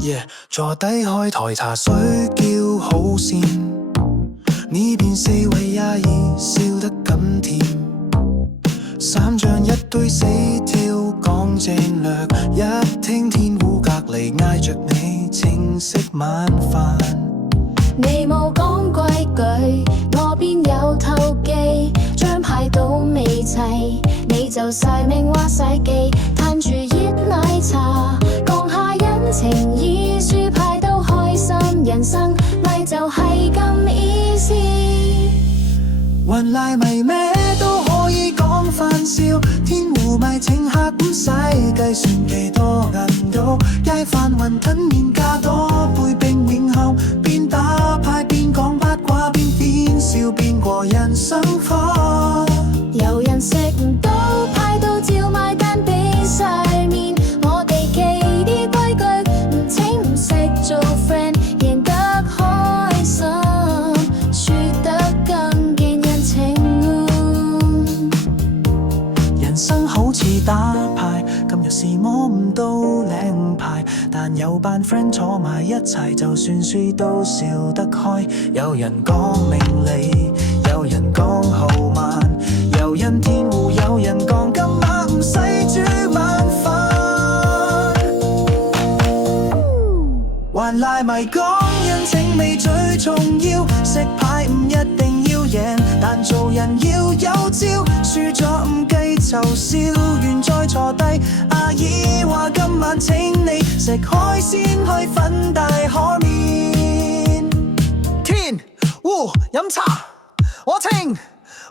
Yeah， 坐低開台茶水叫好先，呢邊四位也已笑得咁甜，三張一堆死跳講正略，一聽天戶隔離嗌着你正式晚飯。你冇講規矩，我邊有透記，張牌都未齊，你就晒命話晒記，嘆住熱奶茶，講下人情意，輸牌都開心，人生咪就係咁 easy。雲賴迷咩都可以講飯笑，天戶咪請客唔使計算幾多銀度，街飯雲吞麵加多杯冰面後，邊打牌邊講八卦邊笑邊過人生課。有人食唔到牌都照埋單俾晒面，我哋記啲規矩，唔請唔食做 friend， 贏得開心，輸得更見人情。人生好似打牌，今日是摸唔到領牌，但有班 friend 坐埋一齊，就算輸都笑得開。有人講命理，有人講號碼，有人天戶，有人講今晚唔使煮晚飯。還賴咪講人情味最重要，食牌唔一定要贏，但做人要有招，輸咗唔計就笑完再坐低。阿姨話今晚請你食海鮮去粉大海面。天戶飲茶，我清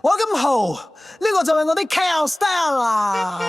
我咁豪，呢個就係我啲 KL style 啦。